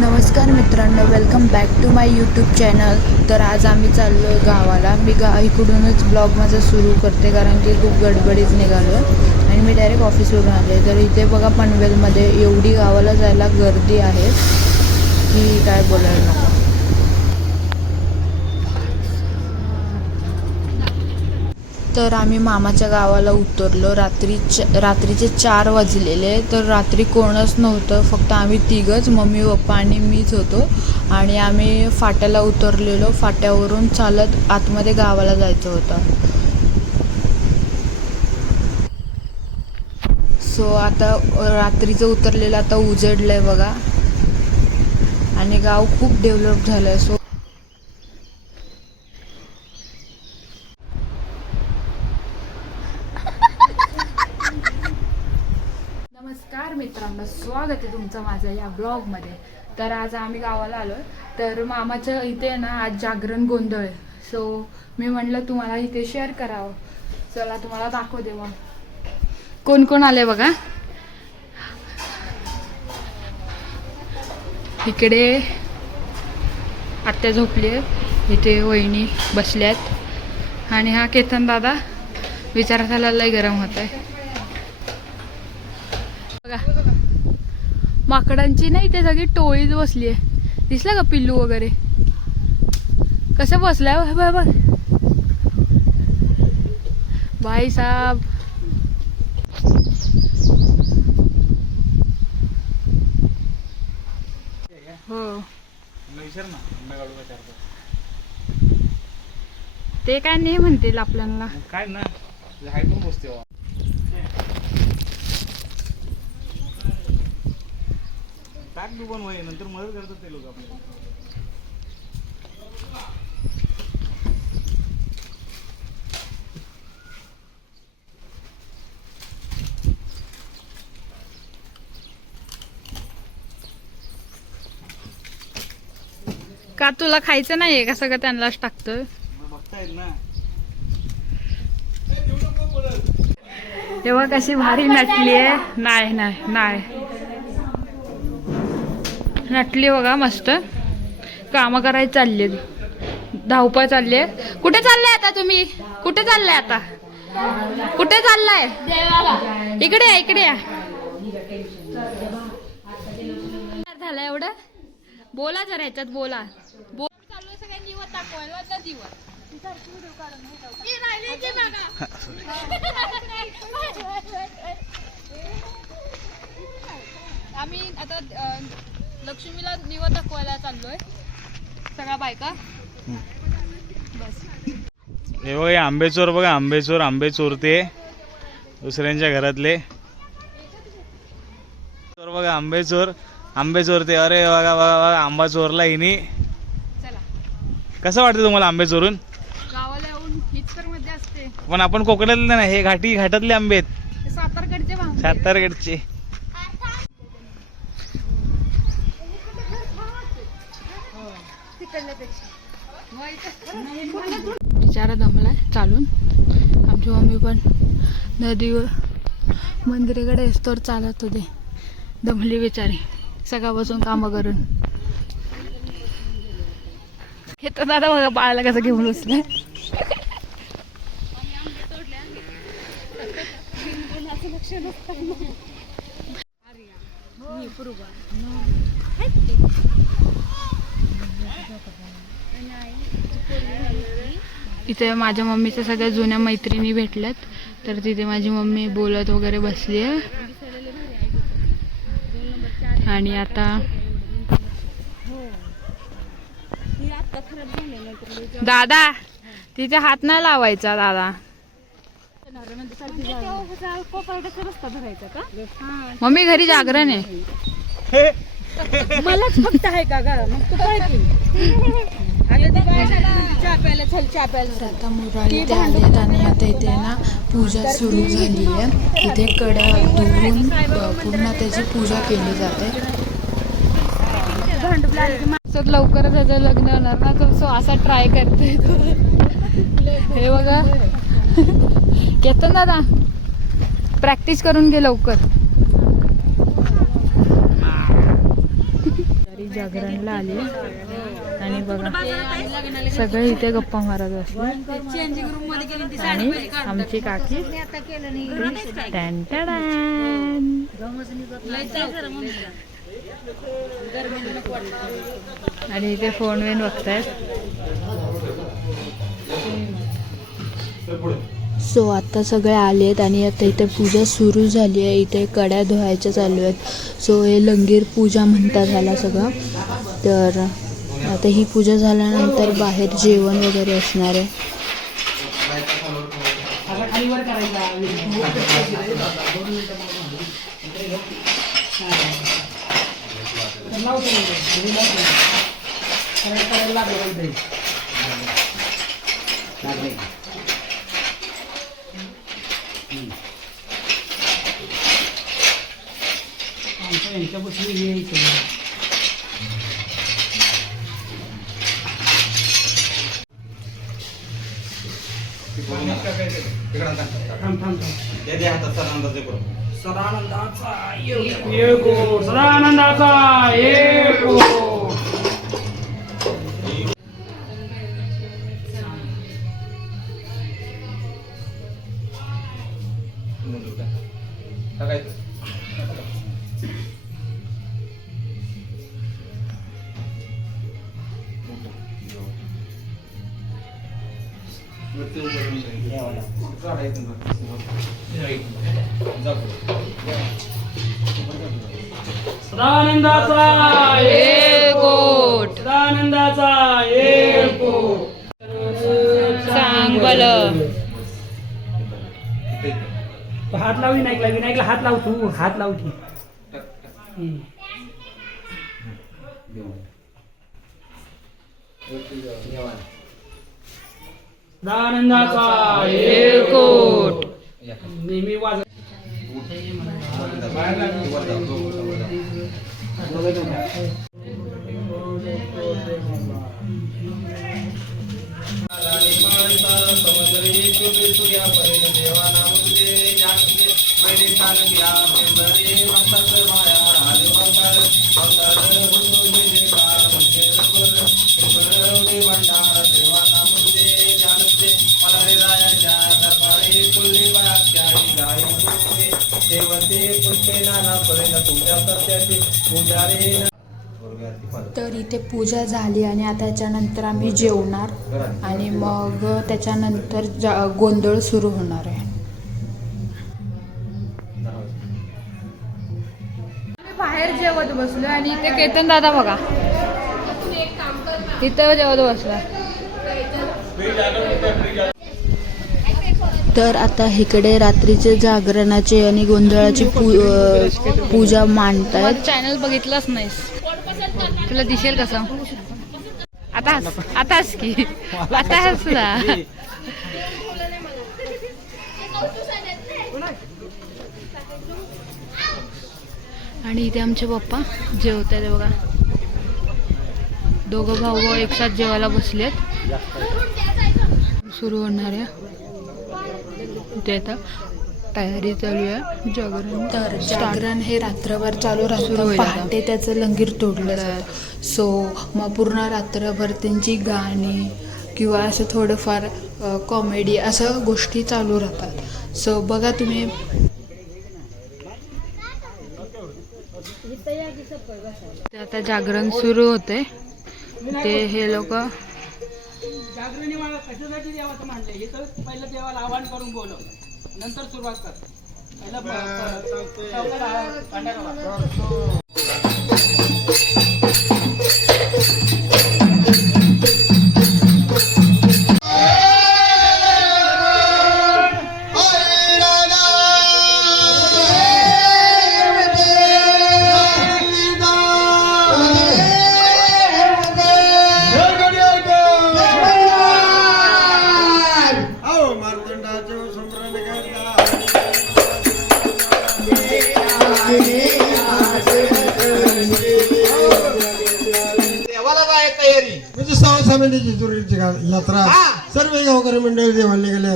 नमस्कार मित्रांनो, welcome back to my YouTube channel. तर आज आम्ही चाललो आहे गावाला. मी इकडूनच ब्लॉग माझा सुरू करते कारण की खूप गडबडीत निघालो आहे आणि मी डायरेक्ट ऑफिसवरून आले. तर इथे बघा पनवेलमध्ये एवढी गावाला जायला गर्दी आहे की काय बोलायला नको. तर आम्ही मामाच्या गावाला उतरलो. रात्रीचे 4 वाजलेले. तर रात्री कोणच नव्हतं, फक्त आम्ही तिघंच, मम्मी पप्पा आणि मीच होतो. आणि आम्ही फाट्याला उतरलेलो. फाट्यावरून चालत आतमध्ये गावाला जायचं होतं. सो आता रात्रीचं उतरलेलं आता उजडलं आहे बघा. आणि गाव खूप डेव्हलप झालं आहे. सो नमस्कार मित्रांनो, स्वागत आहे तुमचं माझं या ब्लॉगमध्ये. तर आज आम्ही गावाला आलो आहे. तर मामाच्या इथे ना आज जागरण गोंधळ आहे. सो मी म्हटलं तुम्हाला इथे शेअर करावं. चला तुम्हाला दाखवते मग कोण कोण आले बघा. इकडे आत्या झोपली आहे, इथे वहिनी बसल्यात आणि हा केतन दादा विचारायला लय गरम होत आहे बघा. माकडांची नाही ते सगळी टोळीच बसली आहे. दिसलं का पिल्लू वगैरे कसं बसलाय बघ भाई साहब. हो ते काय नाही म्हणतील आपल्याला काय ना बसते. टाक पण वय नंतर मदत करतात ते लोक आपल्याला. का तुला खायचं नाहीये का? सगळं त्यांनाच टाकतं. बघतायत ना तेव्हा कशी भारी नटली आहे. नाही नाही नाही नटली बघा मस्त. कामं करायची चालली, धावपळ चालली आहे. कुठे चाललाय आता तुम्ही? कुठे चाललाय आता? कुठे चाललाय? इकडे या, इकडे या. झालं एवढं बोला जरा, ह्याच्यात बोला. चालू सगळ्यांनी दिवस दाखवायला तर दिवस आम्ही आता लक्ष्मीला दिवस दाखवायला चाललोय सगळ्या बायका. बस हे बघा आंबेचोर, बघा आंबेचोर, आंबे चोरते दुसऱ्यांच्या घरातले. बघा आंबेचोर, आंबे चोरते. अरे बघा बघा बघा आंबा चोरला हिनी. चला, कसं वाटतं तुम्हाला आंबे चोरून? गावाला येऊन हीच तर मजा असते. पण आपण कोकणातले नाही, हे घाटातले आंबे आहेत, सातारकडचे सातारकडचे. बिचारा दमलाय चालून. आमची मम्मी पण नदीवर मंदिराकडे तर चालत होते. दमली बिचारी सकाळपासून कामं करून. हे तर दादा बघा बाळाला कसं घेऊन बसलाय. इथे माझ्या मम्मीच्या सगळ्या जुन्या मैत्रिणी भेटल्यात. तर तिथे माझी मम्मी बोलत वगैरे बसली आहे. आणि आता दादा तिथे हात नाही लावायचा दादा. मम्मी घरी जागरण आहे. मलाच फक्त आहे का गा? मग तू काय आता मुराळी ते आलेत आणि आता इथे ना पूजा सुरू झाली आहे. इथे कड्या धुवून पूर्ण त्याची पूजा केली जाते. लवकरच त्याचं लग्न होणार ना, तो असा ट्राय करतोय. हे बघा केतन दादा प्रॅक्टिस करून घे लवकर. जागरणला आली आणि बघा सगळे इथे गप्पा मारत असले चेंजिंग रूम मध्ये गेली ती आणि आमची काकी टॅन टॅन. आणि इथे फोन वेन बघतायत. सो आता सगळे आलेत आणि आता इथे पूजा सुरू झाली आहे. इथे कड्या धुवायच्या चालू आहेत. सो हे लंगीर पूजा म्हणतात ह्याला सगळं. तर आता ही पूजा झाल्यानंतर बाहेर जेवण वगैरे असणार आहे. सदानंदाचा एको. सदानंदाचा एकोट सदानंदाचा एको. सांग बलं. हात लाव विनायकला. विनायकला हात लाव तू. हात लाव तू. सदानंदाचा एकोट. नेहमी वाज. तर इथे पूजा झाली आणि आता त्याच्यानंतर आम्ही जेवणार आणि मग त्याच्यानंतर गोंधळ सुरू होणार आहे. बाहेर जेवत बसलो आणि इथे केतन दादा बघा इथं जेवत बसला. तर आता इकडे रात्रीचे जागरणाचे आणि गोंधळाची पूजा मांडतायत. चॅनल बघितलंच नाहीस तुला दिसेल कसं. आताच की आताच ना. आणि इथे आमचे पप्पा जेवत आहेत बघा. दोघं भाऊ एकसाथ जेवायला बसलेत. सुरू होणार आहे ते आता तयारी चालू आहे जागरण. तर जागरण हे रात्रभर चालू राहतं. पहाटे त्याचं लंगीर तोडलं जातं. सो मग पूर्ण रात्रभर त्यांची गाणी किंवा असं थोडंफार कॉमेडी असं गोष्टी चालू राहतात. सो बघा तुम्ही. आता जागरण सुरू होते. ते हे लोक जागरणी मला कशासाठी देवाचं मांडलंय हे तर पहिलं देवाला आवाहन करून बोलव नंतर सुरुवात कर. यात्रा सर्व गावकरी मंडळी देवाला निघाले.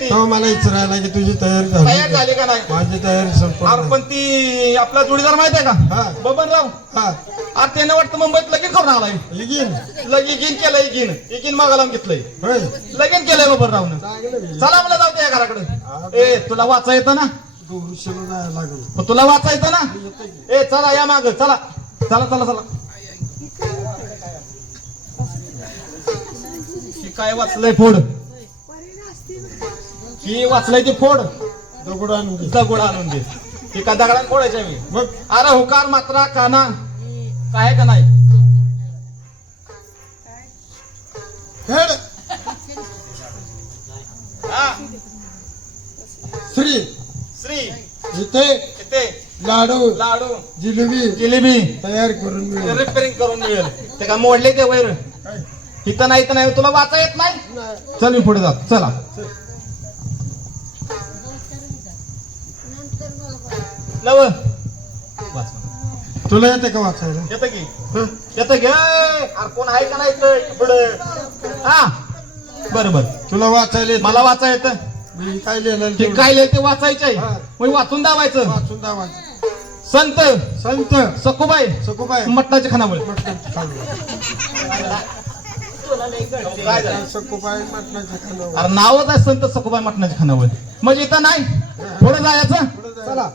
तेव्हा मला विचारायला की तुझी तयारी झाली का नाही. माझी तयारी संपूर्ण. पण ती आपला जोडीदार माहित आहे का हा बबनराव. हा अरे त्याने वाटतं मुंबईत लगीन करून आलाय. लगीन लगीन केलंय इगिन मागायला घेतलंय. होय लगीन केलंय बाबा राहून. चांगलं चला मला जाऊ त्या घराकडे. ए तुला वाचा येतं ना? गुरुशीला जायला लागलं. मग तुला वाचा येतं ना? ए चला या माग चला चला चला चला. ही काय वाचलंय फोड? ही वाचलंय ते फोड. दगड आणून दे. दगड आणून दे. ती का दगडात फोडायच्या मी? मग अरे हुकार मात्रा काना काय का नाही? हेड हा श्री श्री इथे इथे लाडू लाडू जिलेबी जिलेबी तयार करून मिळेल. रिपेअरिंग करून मिळेल. ते का मोडले ते वैर इथं नाही तर नाही. तुला वाचा येत नाही? चल मी पुढे जात. चला नव वाच. तुला येते का वाचायला? येतं की येतं घे. अरे कोण आहे का नाही इथं पुढे? हा बरं बरं. तुला वाचायला येतं? मला वाचा येतं. मी काय लिहिलं ते तेवढं काय लिहिलं ते वाचायचंय. हा. मग वाचून दावायचं. वाचून दावायचं. संत संत सखुबाई सखुबाई मटणाच्या खानावळ. मटणाचं खाणं. काय झालं? सखुबाई मटणाचं खाणं. अरे नावच आहे संत सखुबाई मटणाच्या खानावळ. म्हणजे इथं नाही पुढे जायचं. चला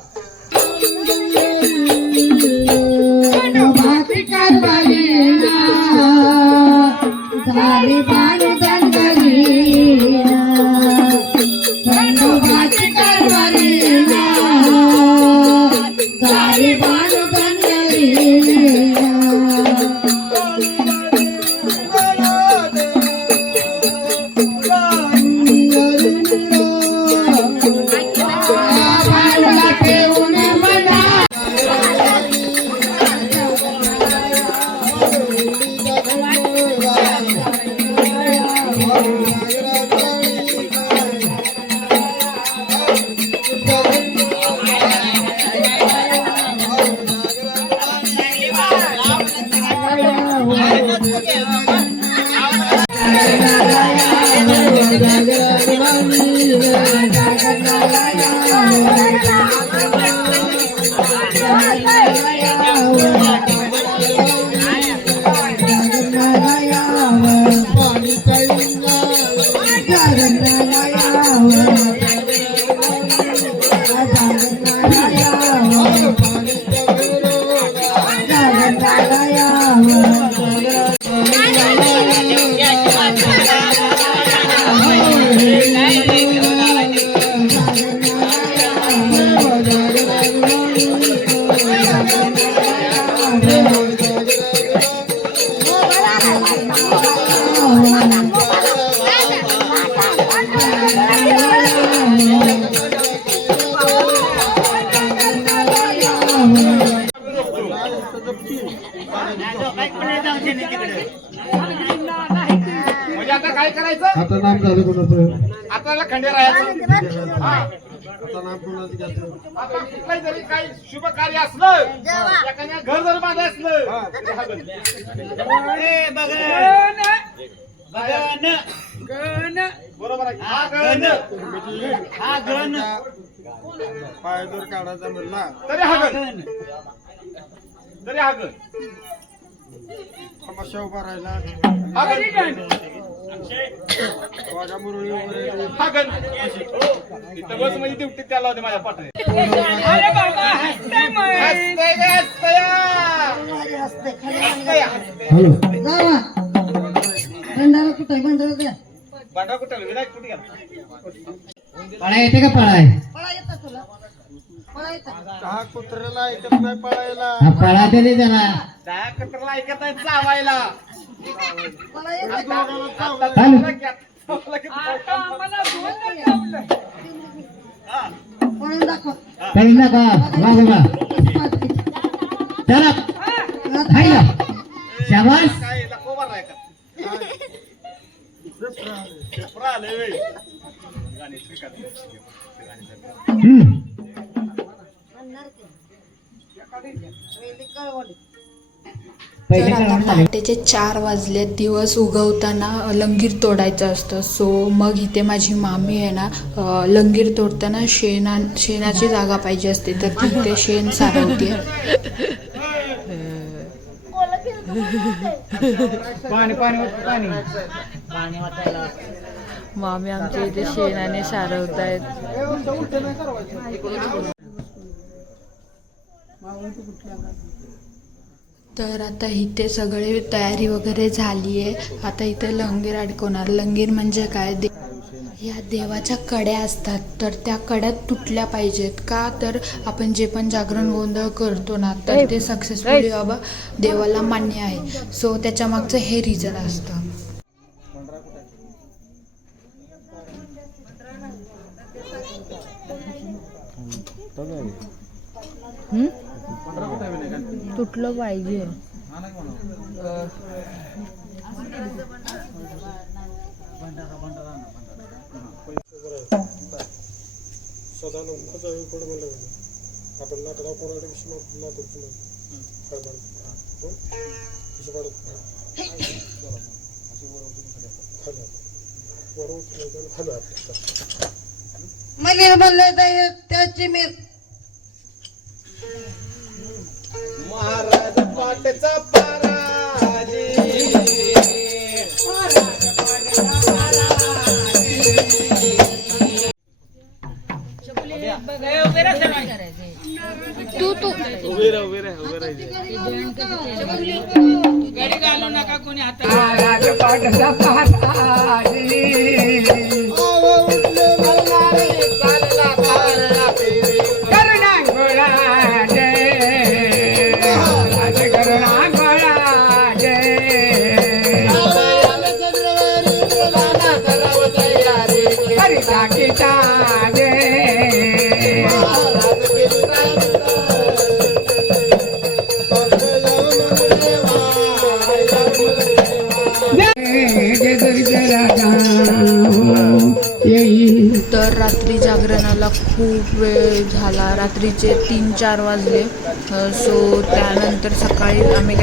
म्हणजे आता काय करायचं? आता नाम झालं कोणाचं? आता खंडे राहायचं. हा. आता नाम कोणाचं घ्यायचं? आता कुठलंही जरी काही शुभ कार्य असलं, एखाद्या घर जर बांधायचं असलं, तरी हा गण. बरोबर आहे. हा गण. हा गण पाय जर काढायचा म्हणला तरी हा गण. तरी हा गण. तमाशा उभा राहिला. हा गण. वाघा मुरळी उभे राहिली. हा गण. इथं बस म्हणजे ड्युटी त्याला होते माझ्या पाठे. अरे बाबा हसते मग. हसतंय गं, हसतंय. भांडा कुठे विनायक कुठे गेला? पळा येते का पळाय? हा कुत्र्याला ऐकत नाही पळायला. पळा तरी जरा त्या कटरला ऐकत नाही चावायला. कळी नका वाघोबा चला खायला शाबास. काय लकोबर आहे का? पेपरा आले वेळ. गाणी स्वीकारले. तर आता पहाटेचे 4 वाजले. दिवस उगवताना लंगीर तोडायचं असतं. सो मग इथे माझी मामी आहे ना, लंगीर तोडताना शेणाची जागा पाहिजे असते, तर तिथे शेण सारवते. मामी आमच्या इथे शेणाने सारवतायत. तर आता इथे सगळे तयारी वगैरे झाली आहे. आता इथे लंगीर अडकवणार. लंगीर म्हणजे काय, या देवाच्या कड्या असतात, तर त्या कड्या तुटल्या पाहिजेत का, तर आपण जे पण जागरण गोंधळ करतो ना, तर ते सक्सेसफुली बाबा देवाला मान्य आहे. सो त्याच्या मागचं हे रिझन असतं. तुटलं पाहिजे. मला म्हणलं त्याची मी महाराज पाटचा पाराजी गडी घालू नका कोणी हातात. महाराज पाटचा पहाराजी करुणा गोळा जय महाराज करुणा गोळा जय हरिता गीता तर रात्री जागरणाला खूप वेळ झाला. रात्रीचे 3-4 वाजले. सो त्यानंतर सकाळी आम्ही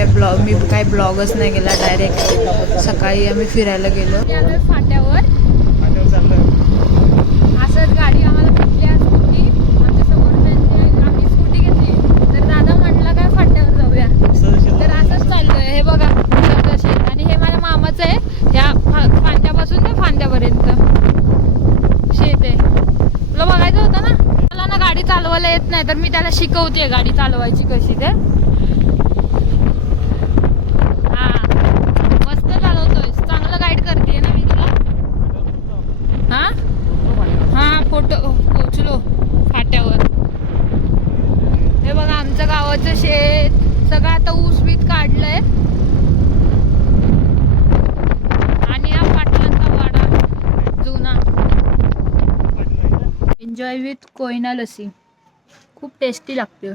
मी काय ब्लॉगच नाही केला. डायरेक्ट सकाळी आम्ही फिरायला गेलो. फाट्यावर असंच गाडी आम्हाला भेटली आज स्कूटी. आमच्या समोर आम्ही स्कूटी घेतली, तर दादा म्हणला काय फाट्यावर जाऊया, तर असंच चाललोय. हे बघा शेत, आणि हे माझ्या मामाचं आहे. ह्या फांद्यापासून ते फांद्यापर्यंत शेत आहे. तुला बघायचं होतं ना. मला ना गाडी चालवायला येत नाही, तर मी त्याला शिकवते गाडी चालवायची कशी ते. हा मस्त चालवतोय, चांगलं गाईड करते ना मी तुला. हा हा फोटो पोचलो फाट्यावर. हे बघा आमचं गावाचं शेत सगळं आता ऊस बीत काढलंय, आणि हा पाटलांचा वाडा जुना. एन्जॉय विथ कोयना लस्सी खूप टेस्टी लागते.